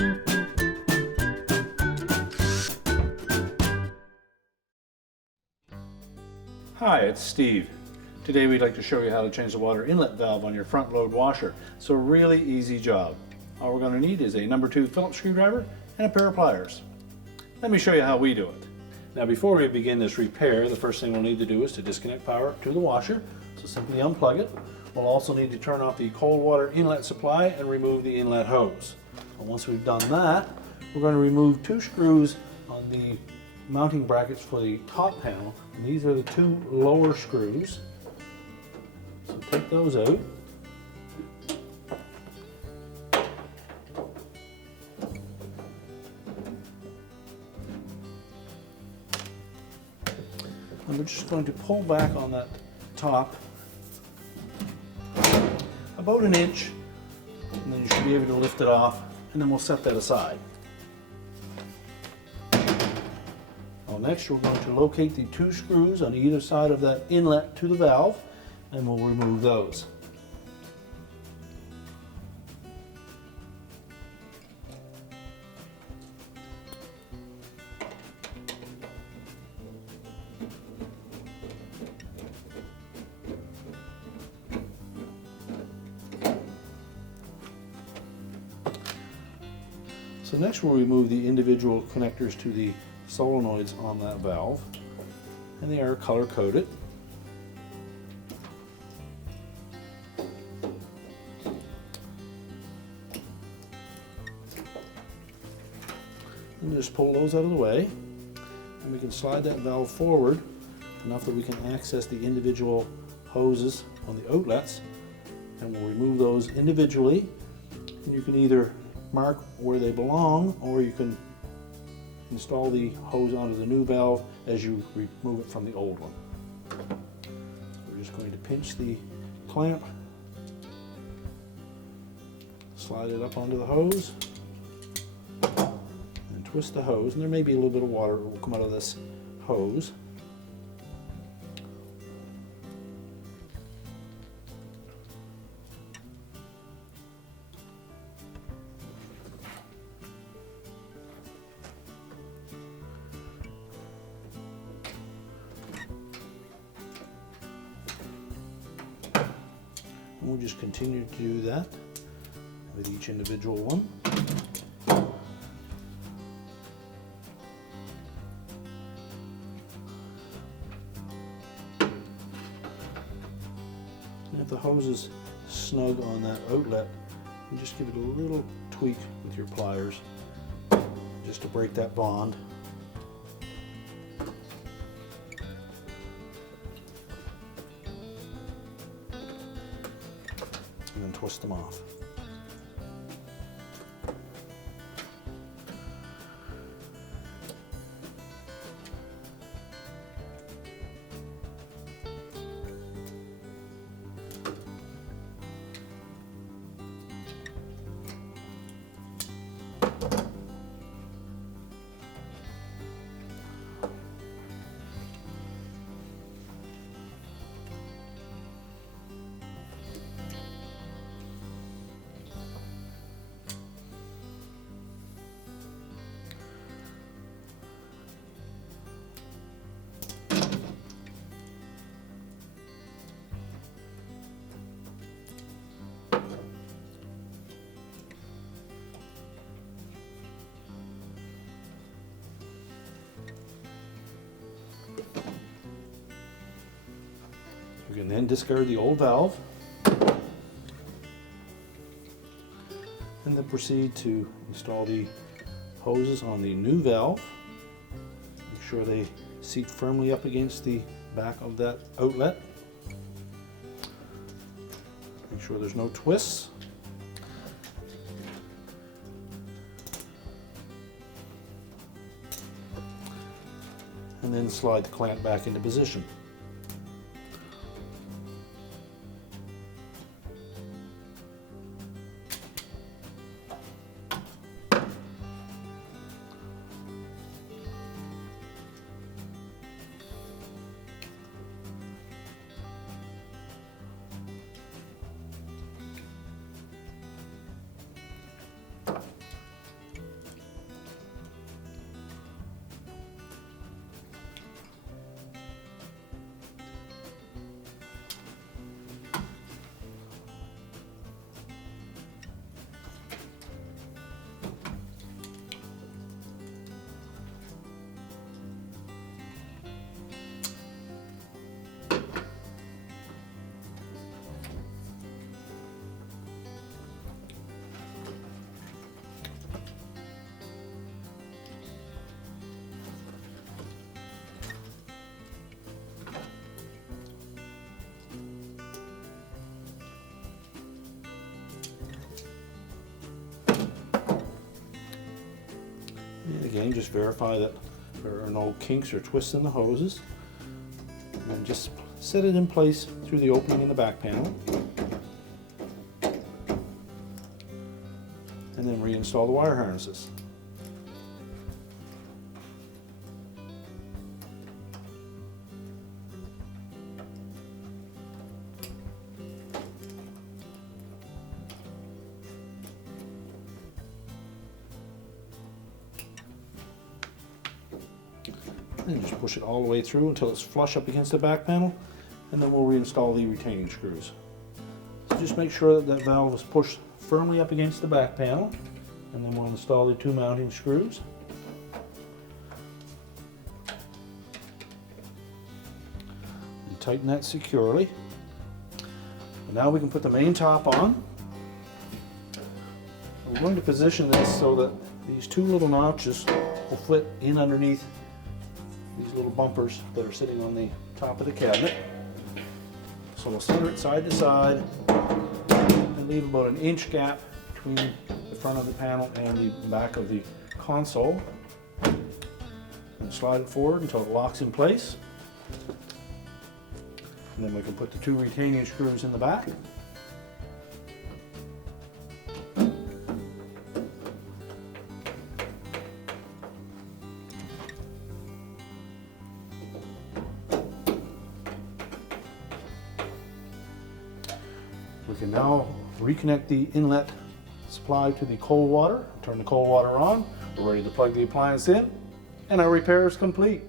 Hi, it's Steve. Today we'd like to show you how to change the water inlet valve on your front load washer. It's a really easy job. All we're going to need is a number 2 Phillips screwdriver and a pair of pliers. Let me show you how we do it. Now before we begin this repair, the first thing we'll need to do is to disconnect power to the washer. So simply unplug it. We'll also need to turn off the cold water inlet supply and remove the inlet hose. And once we've done that, we're going to remove 2 screws on the mounting brackets for the top panel, and these are the 2 lower screws. So take those out. And we're just going to pull back on that top about an inch, and then you should be able to lift it off, and then we'll set that aside. Next, we're going to locate the 2 screws on either side of that inlet to the valve, and we'll remove those. So next we'll remove the individual connectors to the solenoids on that valve, and they are color coded. And just pull those out of the way, and we can slide that valve forward enough that we can access the individual hoses on the outlets, and we'll remove those individually. And you can either mark where they belong, or you can install the hose onto the new valve as you remove it from the old one. We're just going to pinch the clamp, slide it up onto the hose, and twist the hose. And there may be a little bit of water that will come out of this hose. And we'll just continue to do that with each individual one. And if the hose is snug on that outlet, you just give it a little tweak with your pliers just to break that bond. And then twist them off. We can then discard the old valve and then proceed to install the hoses on the new valve. Make sure they seat firmly up against the back of that outlet. Make sure there's no twists. And then slide the clamp back into position. And again, just verify that there are no kinks or twists in the hoses. And then just set it in place through the opening in the back panel. And then reinstall the wire harnesses. And just push it all the way through until it's flush up against the back panel, and then we'll reinstall the retaining screws. So just make sure that that valve is pushed firmly up against the back panel, and then we'll install the 2 mounting screws. And tighten that securely. And now we can put the main top on. We're going to position this so that these 2 little notches will fit in underneath these little bumpers that are sitting on the top of the cabinet. So we'll center it side to side and leave about an inch gap between the front of the panel and the back of the console. And slide it forward until it locks in place. And then we can put the 2 retaining screws in the back. We can now reconnect the inlet supply to the cold water, turn the cold water on, we're ready to plug the appliance in, and our repair is complete.